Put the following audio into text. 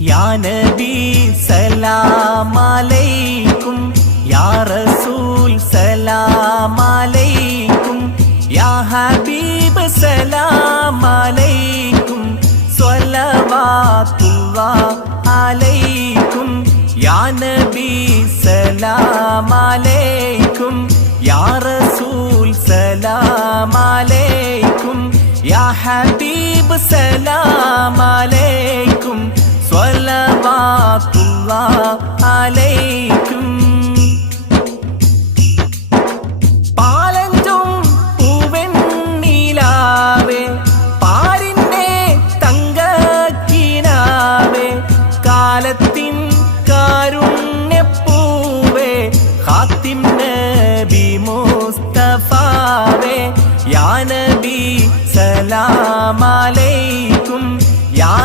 യാ നബി സലാം അലൈക്കും, യാ റസൂൽ സലാം അലൈക്കും, യാ ഹബീബ് സലാം അലൈക്കും, സ്വലവാത്തുല്ലാഹ് അലൈക്കും. യാ നബി സലാം അലൈക്കും, യാ റസൂൽ സലാം അലൈക്കും, യാ ഹബീബ് സലാം അലൈക്കും, സ്വലവാത്തുല്ലാഹ് അലൈക്കും. പാലഞ്ചും പൂവെണ്ണിലാവേ, പാരിന്റെ തങ്കക്കിനാവേ, കാലത്തിൻ കാരുണ്യപ്പൂവേ, ഖാത്തിം നബി മുസ്തഫാവേ. യാ നബി സലാം അലൈക്കും, യാ